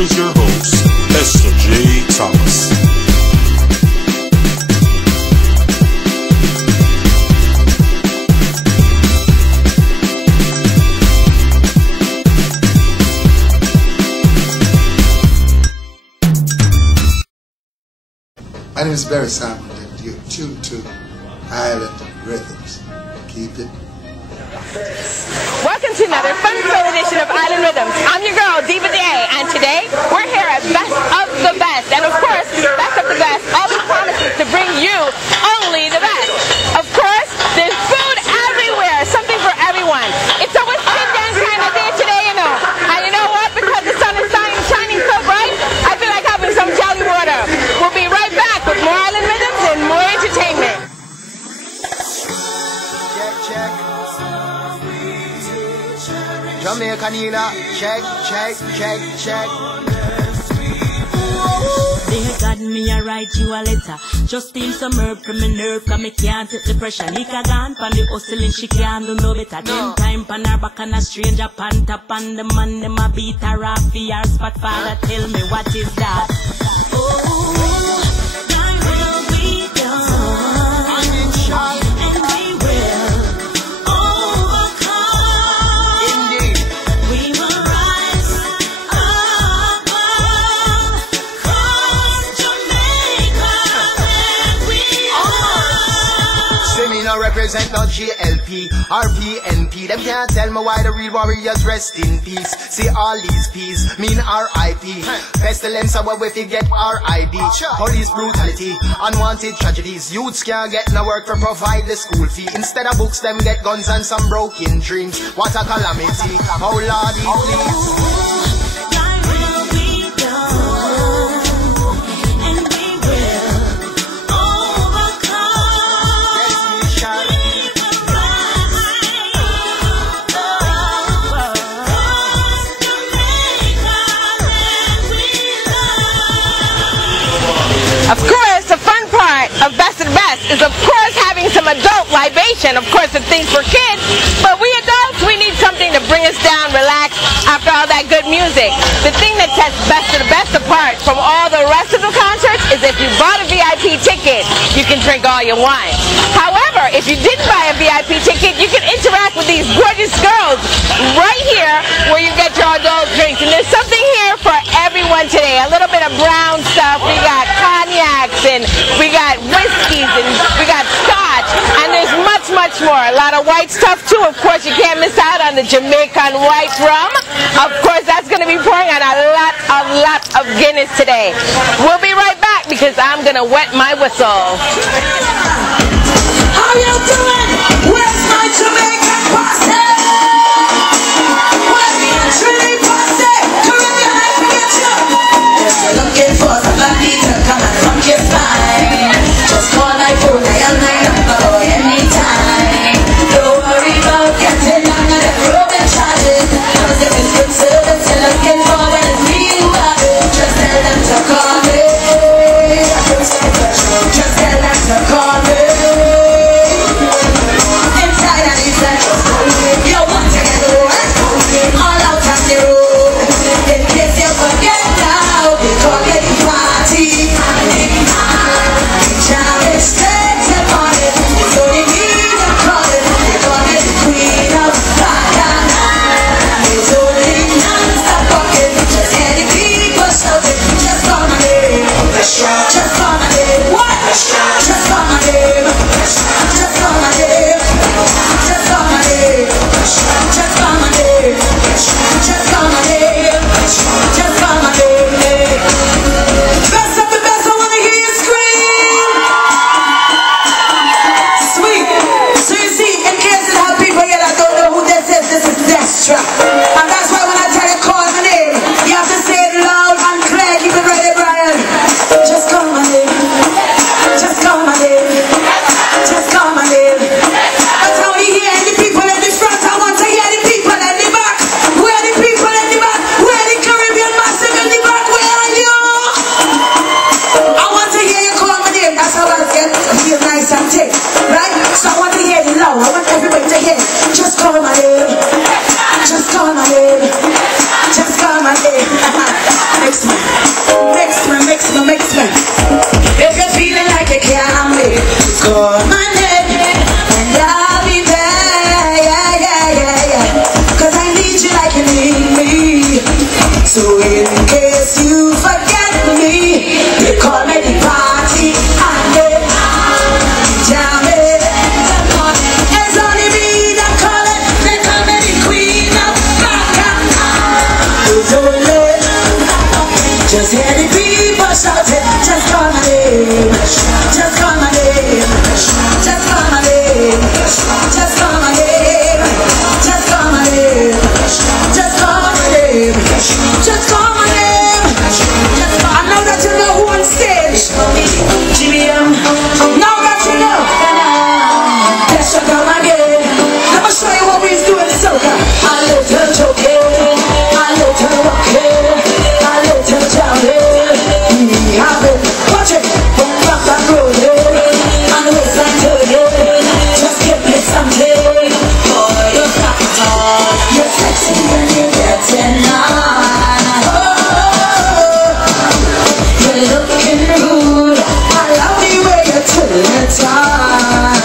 is your host, Esther J. Thomas. My name is Barry Simon, and you're tuned to Riddims. Keep it. Welcome to another fun-filled edition of Island Riddims. I'm your girl, Diva Day, and today we're here at Best of the Best. And of course, Best of the Best always promises to bring you only the best. Of course, there's food everywhere, something for everyone. It's a whiskey dance kind of day today, you know. And you know what? Because the sun is shining so bright, I feel like having some jelly water. We'll be right back with more Island Riddims and more entertainment. Jamaica Nina, check. They got me, I write you a letter. Just steal some herb from me nerve, cause me can't take the pressure. Nika gone pan the hustling, she can't do no better. 10 time pan her back and a stranger pan tap on the man, them a beat her off for her spot. Father, tell me what is that? Oh, thy will be done, and we will. Represent no GLP, RPNP. Them can't tell me why the real warriors rest in peace. See all these P's mean RIP. Pestilence are where we forget RIB. Police brutality, unwanted tragedies. Youths can't get no work to provide the school fee. Instead of books, them get guns and some broken dreams. What a calamity! Oh Lordy, please. Thy will be done, and we will. Of course, the fun part of Best of the Best is, of course, having some adult libation. Of course, the things for kids, but we adults, we need something to bring us down, relax after all that good music. The thing that sets Best of the Best apart from all the rest of the concerts is if you bought a VIP ticket, you can drink all you want. However, if you didn't buy a VIP ticket, you can interact with these gorgeous girls right here where you get your adult drinks. And there's something here for everyone today. A little bit of brown stuff. We got cognacs, and we got whiskeys, and we got scotch, and there's much more. A lot of white stuff too. Of course, you can't miss out on the Jamaican white rum. Of course, that's going to be pouring on a lot of Guinness today. We'll be right back because I'm going to wet my whistle. How you doing? Where's my Jamaican posse? Where's my Trinity posse? Caribbean, I forget you. If you're looking for somebody to come and rock your spine, just call my phone, dial my number anytime. Don't worry about getting on the road charges, cause if it's good service you're looking for, then it's me you have it. Just tell them to call me. Just tell them to call me. call my name and I'll be there. Yeah, yeah, yeah, yeah. 'Cause I need you like you need me. So in case you forget me, you call me the party and then jam it. It's only me that call it. They call me the queen of rock. Just hear the people shouting. Just call my name. Just call my name. Just call my name. Just call my name. Just call my name. Just call my name. Just call my name. I know that you know who on stage. GBM. Now that you know. Let's shut down again. Let me show you what we're doing, soca. A little choking, a little walking, a little jamming. We have it. Watch it. From back and rolling. And the waistline turning. Just give me something. Boy, you're fat. You're sexy and you're getting on. You're looking rude. I love the way you turn it on.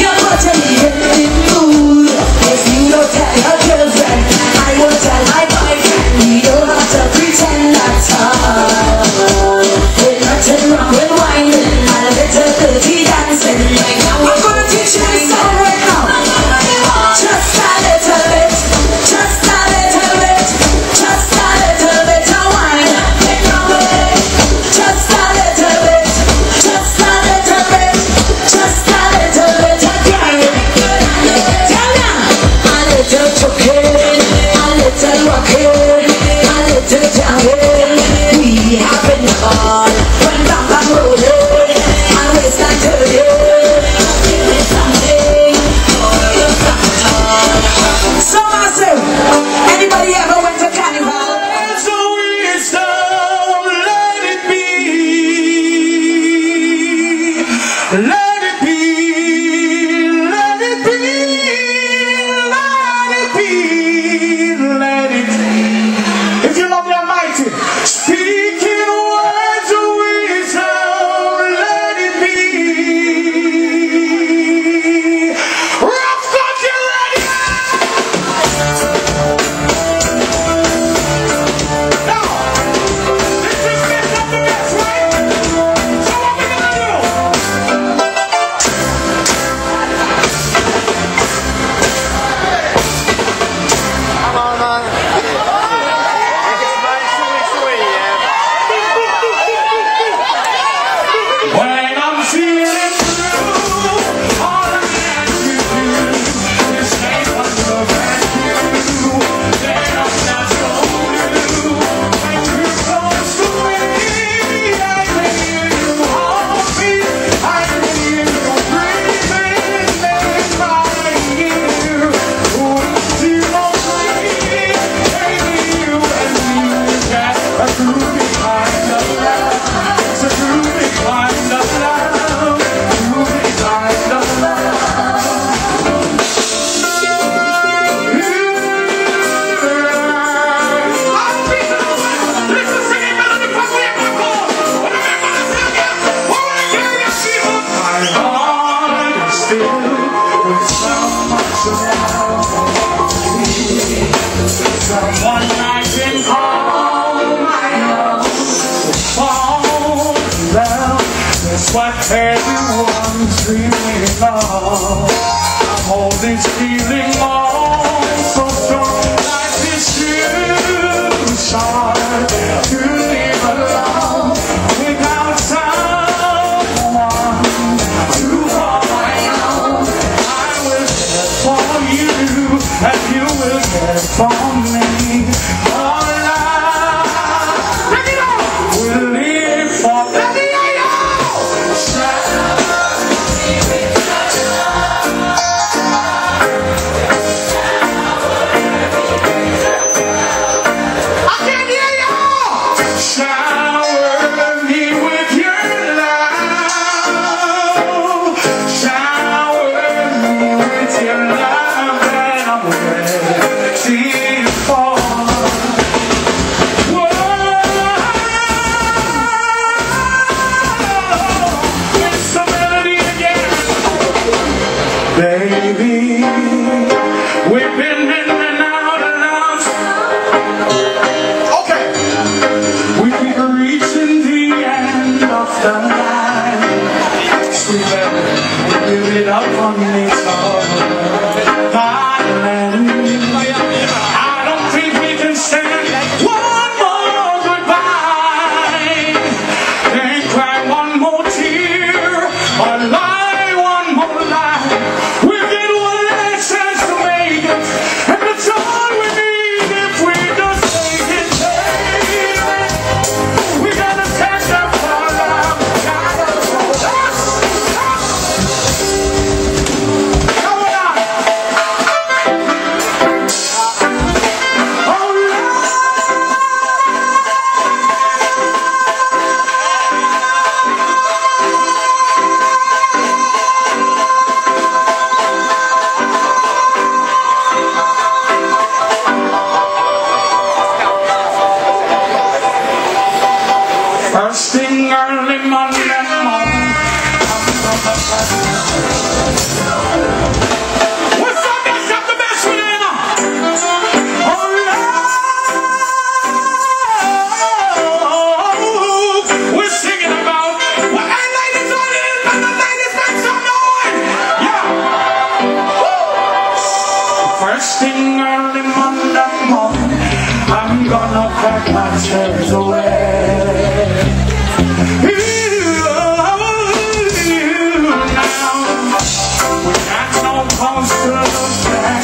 You're totally in the mood. If you don't tell your girlfriend, I won't tell my boyfriend. We don't have to pretend at all. There's nothing wrong with whining. A little dirty dancing. I'm gonna teach you this song right now. Just a little bit. Just a little bit. Just a little bit of wine. Just a little bit. Just a little bit. Just a little bit of grind. Tell them. A little choking. A little rocking. A little jamming. We having fun. When back and rolling. And waistline turning. Give me something. So massive. Anybody ever went to carnival? So it's let it be. Let it be. Let it be. Let it be. Let it be. If you love the Almighty, speaking words of wisdom, let it be. Rock, fuck, you ready? Now, this is best of the best, right? So what we gonna do? When I'm feeling blue, all I have to do is take a look at you. Then I'm not so blue. When you close to me, I can hear you heartbeat. I can hear you breathing in my ear. Wouldn't you know me? Baby, you and me got a groovy kind of love. It's a groovy kind of love. Groovy kind of love. I'm beating the West. Listen, singing melody, pop me in my car. When I make my sing it, what I can you see? My heart is filled with so much love. Someone I can call my own. Fall in love, that's what everyone's dreaming of. I'm holding this feeling on so strong. Life is too short to live alone without someone to call my own. I will care for you, and you will care for me. Our love, bring it on. We'll live for let me hear you. Shine. gonna pack my tears away. Cause to look back,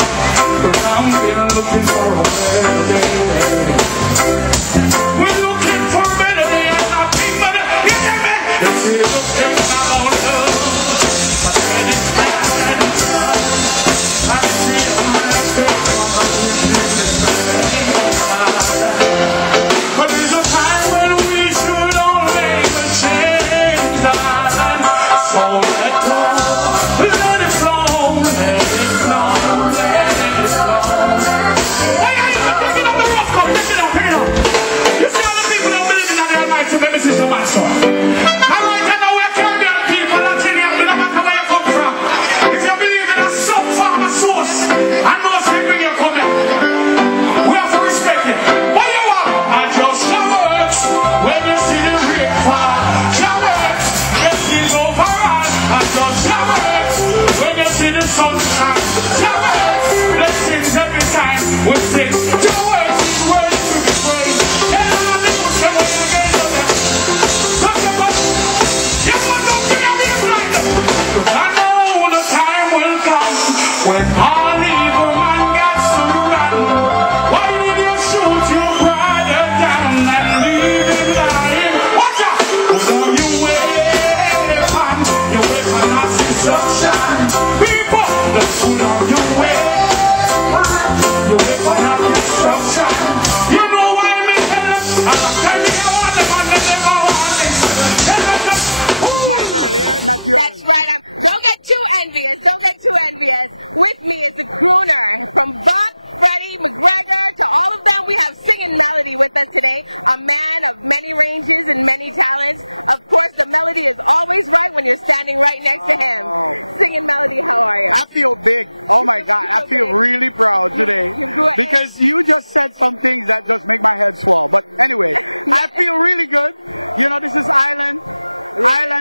but I'm been looking for a better day. We're looking for a better day and nothing but a better. If you look at my love, my head is bad. I see a master from a business man. But there's a time when we should all make a change, darling. So let go, let it flow. When all evil man gets to run, why did you shoot your brother down and leave him lying? Watch out! Put on your weapon of destruction. People, let's put on your weapon of destruction. You know why me tell us? I'm telling you what the man that never wants. Who's my girl here? Not yours. That's right. Don't get too envious. Don't get too envious. With me is the crooner from Buck, Freddie, McGregor, to all of them. We have Singing Melody with us today, a man of many ranges and many talents. Of course, the melody is always right when you're standing right next to him. Singing Melody, how are you? I feel big. Oh my God, I feel really proud today because you just said some things that just make my head swell. But anyway, I feel really good. You know, this is Island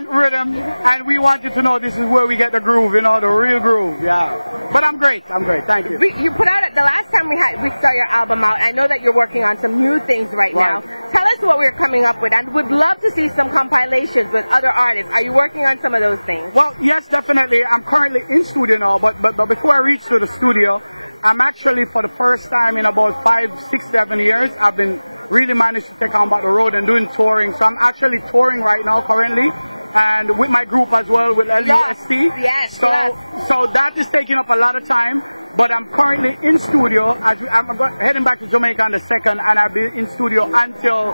Rhythm, and we want you to know this is where we get the groove, you know, the real groove, yeah. But I'm great, thank you. You put out, the last time we saw your album out, I know that you're working on some new things right now. Tell us what we're coming up with, and would love to see some compilations with other artists. Are you working on some of those things? Well, yes, definitely. I'm currently in studio now, but before I reach to the studio, I'm actually, for the first time in about 5, 6, 7 years, I've been really managed to take on back the road and doing touring. So I'm actually touring right now currently, and with my group as well, with LUST. Yes. So that is taking up a lot of time, but I'm currently in studio. I'm heading back to Jamaica on the 2nd, and I'll be in studio until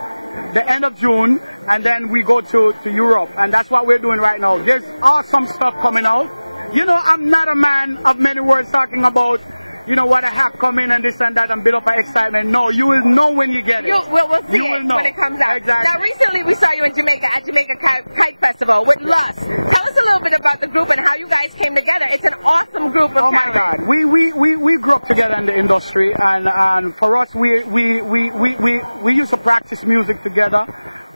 the end of June, and then we go to Europe, and that's what we're doing right now. There's awesome stuff coming out. You know, I'm not a man of many words talking about, you know, what I have come in and this and that and build up an excitement. No, you will know when you get it. We'll see it when it comes out. Exactly. Now, recently we saw you in Jamaica at Jamaica Kite Festival with Lust. Tell us a little bit about the group and how you guys came together. It's an awesome group of talent. My God, we grew up together in the industry, and for us, we used to practice music together.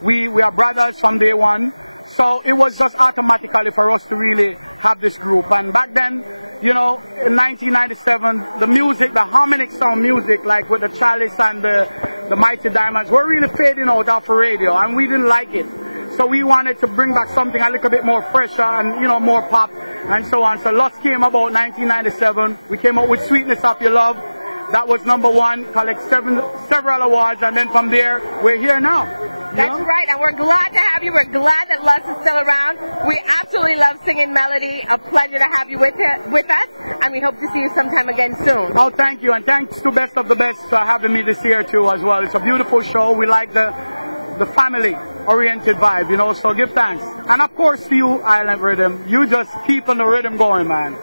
We are brothers from day one, so it was just automatically for us to really have this group. And back then, you know, in 1997, the music, the harmonic sound music, like with the Chalice and the Mighty Diamonds, were really fading out off the radio, and we didn't like it. So we wanted to bring back something a little bit more fresher and, you know, more pop and so on. So Lust came about 1997. We came out with Sweetness of Your Love. That was #1, collect several awards, and then from there, we're here now. That's right, and we're glad to have you. We're glad that Lust is still around. We absolutely love Singing Melody. A pleasure to have you with us, and we hope to see you sometime again soon. Oh, thank you, and thanks to Best of the Best for having me this year too as well. It's a beautiful show. We like the family-oriented vibe, you know, so give thanks. And of course to you, Island Rhythm. You just keep on the rhythm going, man.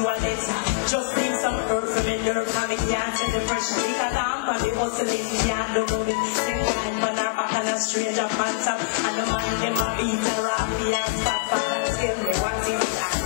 you a letter. Just need some herb from me nerve, and me can't take the pressure. Take a damn on the hustling, can't do it. Sing time on our back and a stranger on top. And the man them a beat and rap me and stop and tell me what is that.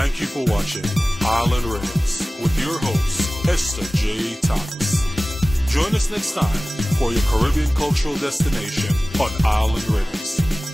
Thank you for watching Island Riddims with your host, Esther J. Thomas. Join us next time for your Caribbean cultural destination on Island Riddims.